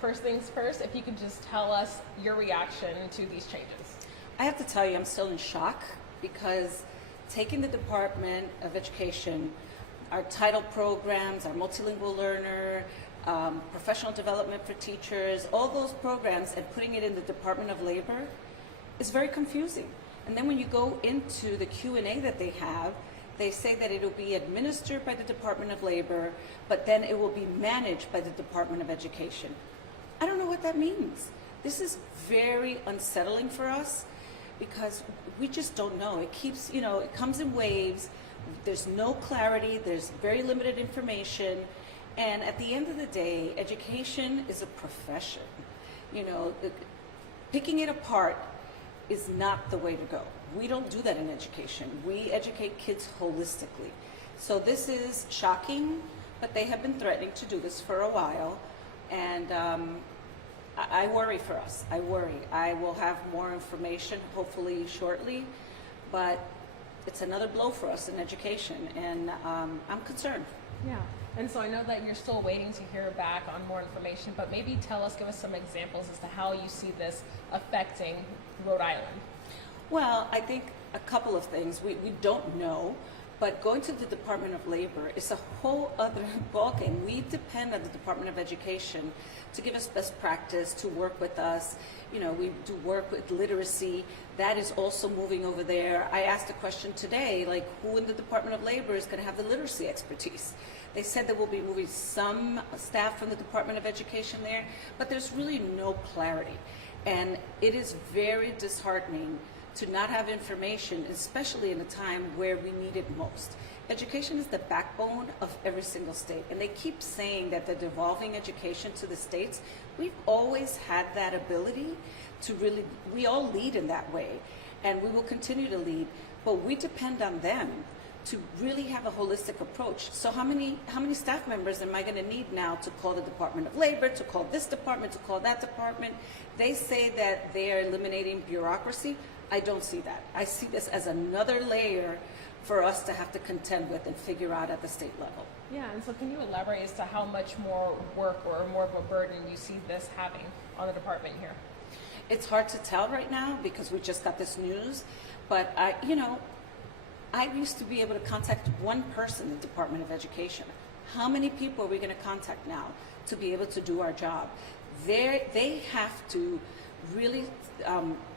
First things first, if you could just tell us your reaction to these changes. I have to tell you, I'm still in shock because taking the Department of Education, our title programs, our multilingual learner, professional development for teachers, all those programs, and putting it in the Department of Labor is very confusing. And then when you go into the Q&A that they have, they say that it will be administered by the Department of Labor, but then it will be managed by the Department of Education. I don't know what that means. This is very unsettling for us because we just don't know. It keeps, it comes in waves. There's no clarity. There's very limited information. And at the end of the day, education is a profession. Picking it apart is not the way to go. We don't do that in education. We educate kids holistically. So this is shocking, but they have been threatening to do this for a while. And I worry for us. I worry. I will have more information hopefully shortly, but it's another blow for us in education, and I'm concerned. Yeah. And so I know that you're still waiting to hear back on more information, but maybe give us some examples as to how you see this affecting Rhode Island. Well, I think a couple of things. We don't know, but going to the Department of Labor is a whole other ballgame. We depend on the Department of Education to give us best practice, to work with us. We do work with literacy. That is also moving over there. I asked a question today, like who in the Department of Labor is going to have the literacy expertise? They said that we'll be moving some staff from the Department of Education there, but there's really no clarity. And it is very disheartening to not have information, especially in a time where we need it most. Education is the backbone of every single state, and they keep saying that they're devolving education to the states. We've always had that ability to really, we all lead in that way, and we will continue to lead, but we depend on them to really have a holistic approach. So how many staff members am I going to need now to call the Department of Labor, to call this department, to call that department? They say that they are eliminating bureaucracy. I don't see that. I see this as another layer for us to have to contend with and figure out at the state level. Yeah, and so can you elaborate as to how much more work or more of a burden you see this having on the department here? It's hard to tell right now because we just got this news, but I used to be able to contact one person in the Department of Education. How many people are we going to contact now to be able to do our job? They have to really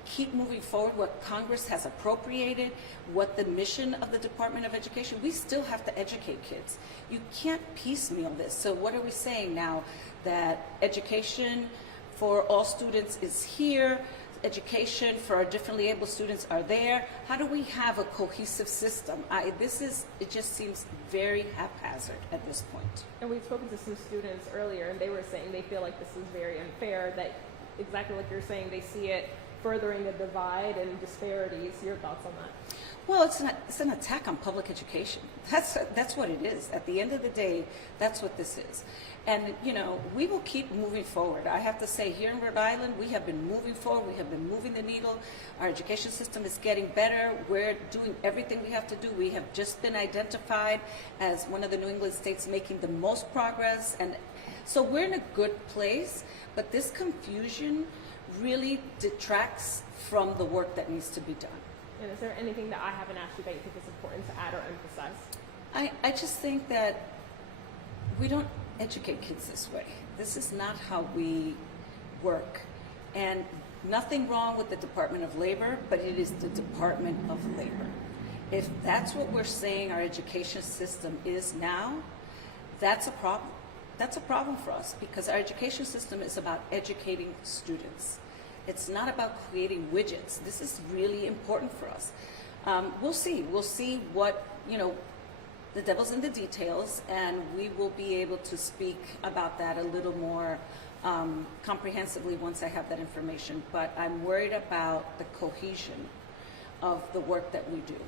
keep moving forward what Congress has appropriated, what the mission of the Department of Education. We still have to educate kids. You can't piecemeal this. So what are we saying now? That education for all students is here, education for our differently able students are there. How do we have a cohesive system? It just seems very haphazard at this point. And we've spoken to some students earlier, and they were saying they feel like this is very unfair, that exactly like you're saying, they see it furthering a divide and disparities. Your thoughts on that? Well, it's an attack on public education. That's what it is. At the end of the day, that's what this is. And, we will keep moving forward. I have to say, here in Rhode Island, we have been moving forward. We have been moving the needle. Our education system is getting better. We're doing everything we have to do. We have just been identified as one of the New England states making the most progress. And so we're in a good place, but this confusion really detracts from the work that needs to be done. And is there anything that I haven't asked you that you think is important to add or emphasize? I just think that we don't educate kids this way. This is not how we work. And nothing wrong with the Department of Labor, but it is the Department of Labor. If that's what we're saying our education system is now, that's a problem. That's a problem for us because our education system is about educating students. It's not about creating widgets. This is really important for us. We'll see. We'll see what, the devil's in the details, and we will be able to speak about that a little more comprehensively once I have that information. But I'm worried about the cohesion of the work that we do.